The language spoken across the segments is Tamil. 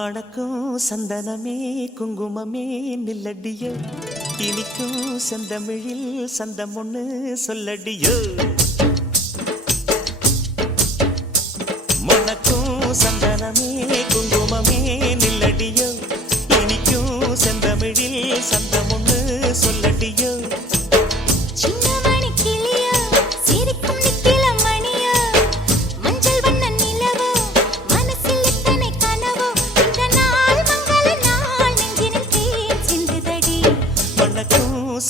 மணக்கும் சந்தனமே குங்குமமே நில்லடியோ, இனிக்கும் செந்தமிழில் சந்தம் ஒண்ணு சொல்லடியோ. மணக்கும் சந்தனமே குங்குமமே நில்லடியோ, இனிக்கும் செந்தமிழில் சந்தம் ஒண்ணு சொல்லடியோ.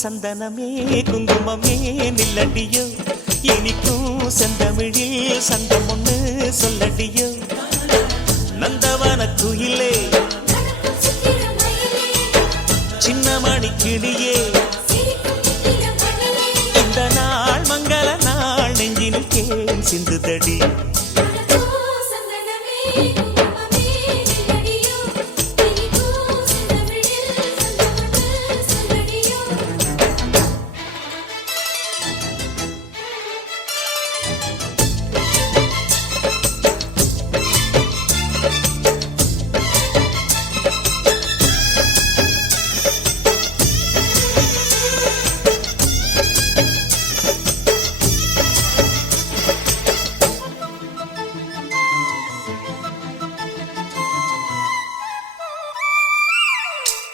சந்தனமே குங்குமமே நில்லடியோ, இனிக்கும் செந்தமிழில் சந்தம் ஒண்ணு சொல்லடியோ. நந்தவன குயிலே சின்னமணி கிளியே, இந்த நாள் மங்கள நாள் நெஞ்சினில் தேன் சிந்துதடி.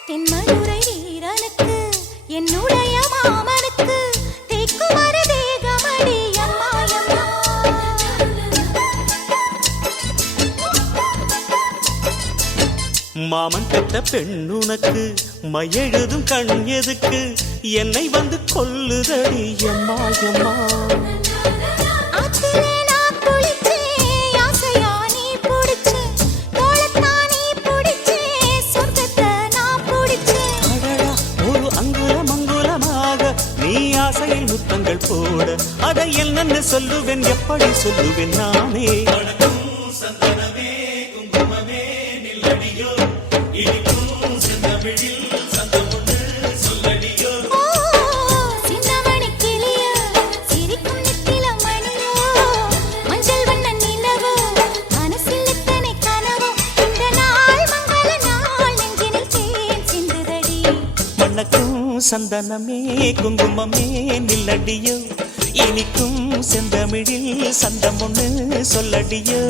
தென்மதுரை வீரனுக்கு என்னுடைய மாமனுக்கு தேக்குமர தேகமடி அம்மா அம்மா. மாமன் பெற்ற பெண்ணுனக்கு மையெழுதும் கண் எதுக்கு, என்னை வந்து கொல்லுதடி அம்மா அம்மா. ஆசையில் முத்தங்கள் போட அதை என்னன்னு சொல்லுவேன், எப்படி சொல்லுவேன் நானே. சந்தனமே குங்குமமே நில்லடியோ, இனிக்கும் செந்தமிழில் சந்தம் ஒண்ணு சொல்லடியோ. சின்னமணி கிளியோ சிரிக்கும் நெத்தில மணியோ, மஞ்சள் வண்ண நிலவோ மனசில் எத்தனை கனவோ, இந்த நாள் மங்கள நாள் நெஞ்சினில் தேன் சிந்துதடி. மணக்கும் சந்தனமே குங்குமமே நில்லடியோ, இனிக்கும் செந்தமிழில் சந்தம் ஒண்ணு சொல்லடியோ.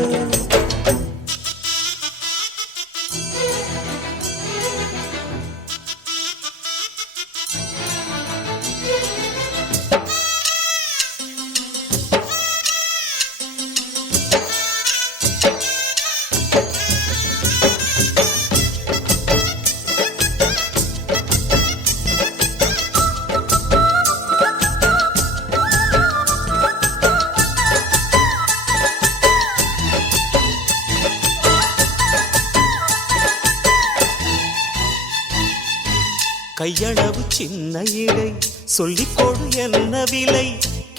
கையளவு சின்ன இடை சொல்லிக் கொடு என்ன விலை,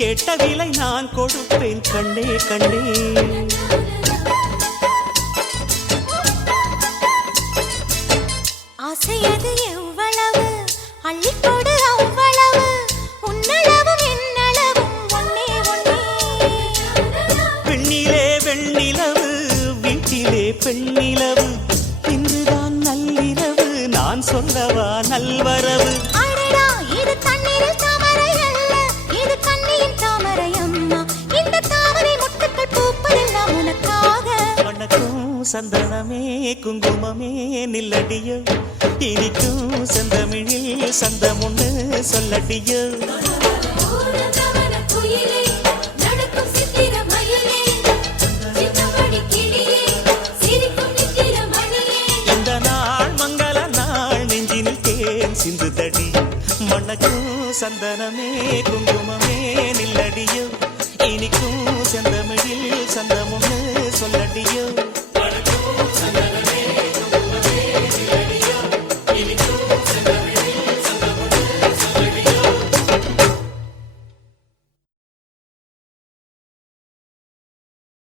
கேட்ட விலை நான் கொடுப்பேன் கண்ணே கண்ணே. ஆசையது எவ்வளவு அள்ளிக்கொடு அவ்வளவு, உன்னளவும் என்னளவும் ஒன்னே ஒன்னே. பெண்ணிலே வெண்ணிலவு வீட்டிலே பெண்ணிலவு, இன்றுதான் நள்ளிரவு நான் சொல்லவா நல்வரவு. அடடா இது தண்ணீரில் தாமரை அல்ல, இது கண்ணியின் தாமரை அம்மா, இந்த தாமரை முட்டுக்கள் பூப்பதெல்லாம் உனக்காக. மணக்கும் சந்தனமே குங்குமமே நில்லடியோ, இனிக்கும் செந்தமிழில் சந்தம் ஒண்ணு சொல்லடியோ. இந்த நாள் மங்கள நாள் நெஞ்சினில் தேன் சிந்துதடி. மணக்கும் சந்தனமே குங்குமமே நில்லடியோ, இனிக்கும்